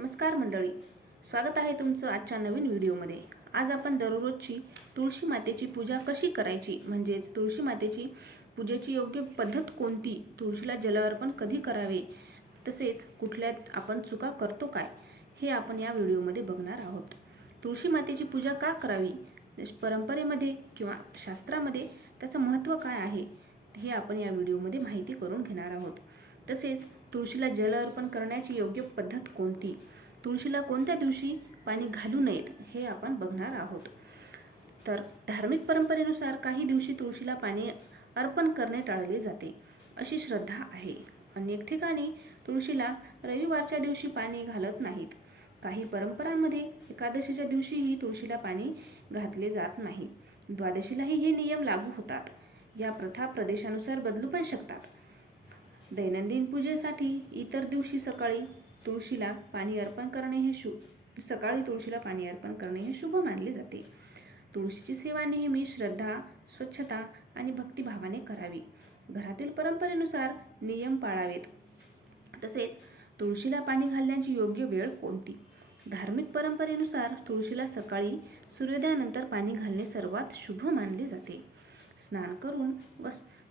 नमस्कार मंडळी, स्वागत आहे तुमचं आजच्या नवीन व्हिडिओमध्ये। आज आपण दररोजची तुळशी मातेची पूजा कशी करायची, म्हणजेच तुळशी मातेची पूजेची योग्य पद्धत कोणती, तुळशीला जल अर्पण कधी करावे, तसेच कुठल्या आपण चुका करतो काय, हे आपण या व्हिडिओमध्ये बघणार आहोत। तुळशी मातेची पूजा का करावी, परंपरेमध्ये किंवा शास्त्रामध्ये त्याचं महत्त्व काय आहे, हे आपण या व्हिडिओमध्ये माहिती करून घेणार आहोत। तसेच तुळशीला जल अर्पण करण्याची योग्य पद्धत कोणती, तुळशीला कोणत्या दिवशी पाणी घालू नयेत, हे आपण बघणार आहोत। तर धार्मिक परंपरेनुसार काही दिवशी तुळशीला पाणी अर्पण करणे टाळले जाते, अशी श्रद्धा आहे। अनेक ठिकाणी तुळशीला रविवारच्या दिवशी पाणी घालत नाहीत। काही परंपरांमध्ये एकादशीच्या दिवशीही तुळशीला पाणी घातले जात नाही। द्वादशीलाही हे नियम लागू होतात। या प्रथा प्रदेशानुसार बदलू पण शकतात। दैनंदिन पूजेसाठी इतर दिवशी सकाळी तुळशीला पाणी अर्पण करणे हे शुभ मानले जाते। तुळशीची सेवा नेहमी श्रद्धा, स्वच्छता आणि भक्तिभावाने करावी। घरातील परंपरेनुसार नियम पाळावेत। तसेच तुळशीला पाणी घालण्याची योग्य वेळ कोणती, धार्मिक परंपरेनुसार तुळशीला सकाळी सूर्योदयानंतर पाणी घालणे सर्वात शुभ मानले जाते। स्नान करून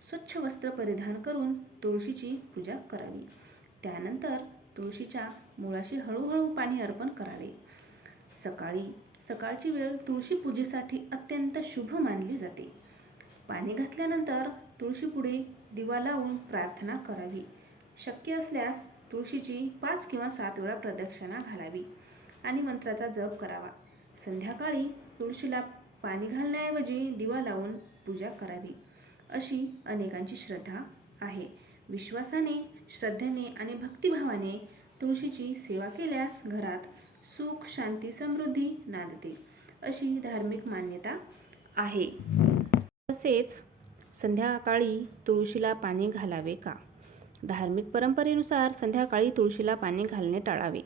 स्वच्छ वस्त्र परिधान करून तुळशीची पूजा करावी। त्यानंतर तुळशीच्या मुळाशी हळूहळू पाणी अर्पण करावे। सकाळची वेळ तुळशी पूजेसाठी अत्यंत शुभ मानली जाते। पाणी घातल्यानंतर तुळशीपुढे दिवा लावून प्रार्थना करावी। शक्य असल्यास तुळशीची 5 किंवा 7 वेळा प्रदक्षिणा घालावी आणि मंत्राचा जप करावा। संध्याकाळी तुळशीला पाणी घालण्याऐवजी दिवा लावून पूजा करावी, अशी अनेकांची श्रद्धा आहे। विश्वासाने, श्रद्धेने आणि भक्तिभावाने तुळशीची सेवा केल्यास घरात सुख, शांती, समृद्धी नांदते, अशी धार्मिक मान्यता आहे। तसेच संध्याकाळी तुळशीला पाणी घालावे का, धार्मिक परंपरेनुसार संध्याकाळी तुळशीला पाणी घालणे टाळावे,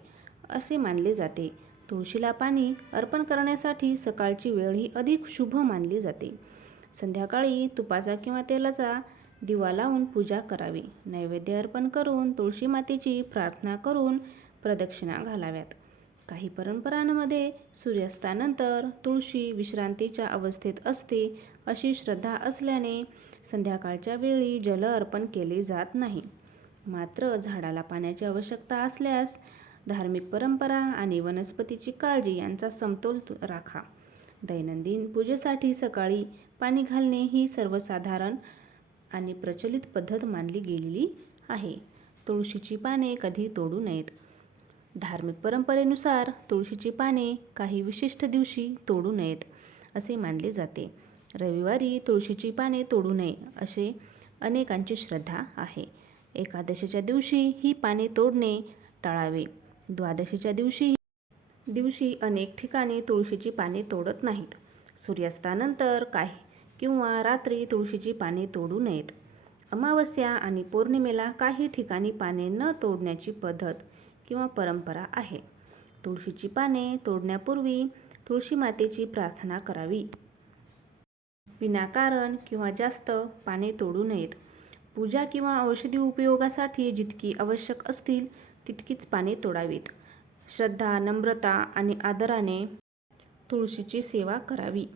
असे मानले जाते। तुळशीला पाणी अर्पण करण्यासाठी सकाळची वेळ ही अधिक शुभ मानली जाते। संध्याकाळी तुपाचा किंवा तेलाचा दिवा लावून पूजा करावी। नैवेद्य अर्पण करून तुळशी मातेची प्रार्थना करून प्रदक्षिणा घालाव्यात। काही परंपरांमध्ये सूर्यास्तानंतर तुळशी विश्रांतीच्या अवस्थेत असते, अशी श्रद्धा असल्याने संध्याकाळच्या वेळी जल अर्पण केले जात नाही। मात्र झाडाला पाण्याची आवश्यकता असल्यास धार्मिक परंपरा आणि वनस्पतीची काळजी यांचा समतोल राखा। दैनंदिन पूजेसाठी सकाळी पाणी घालणे ही सर्वसाधारण आणि प्रचलित पद्धत मानली गेलेली आहे। तुळशीची पाने कधी तोडू नयेत, धार्मिक परंपरेनुसार तुळशीची पाने काही विशिष्ट दिवशी तोडू नयेत, असे मानले जाते। रविवारी तुळशीची पाने तोडू नये, असे अनेकांची श्रद्धा आहे। एकादशीच्या दिवशी ही पाने तोडणे टाळावे। द्वादशीच्या दिवशी अनेक ठिकाणी तुळशीची पाने तोडत नाहीत। सूर्यास्तानंतर किंवा रात्री तुळशीची पाने तोडू नयेत। अमावस्या आणि पौर्णिमेला काही ठिकाणी पाने न तोडण्याची पद्धत किंवा परंपरा आहे। तुळशीची पाने तोडण्यापूर्वी तुळशी मातेची प्रार्थना करावी। विनाकारण किंवा जास्त पाने तोडू नयेत। पूजा किंवा औषधी उपयोगासाठी जितकी आवश्यक असतील तितकीच पाने तोडावीत। श्रद्धा, नम्रता आणि आदराने तुळशीची सेवा करावी।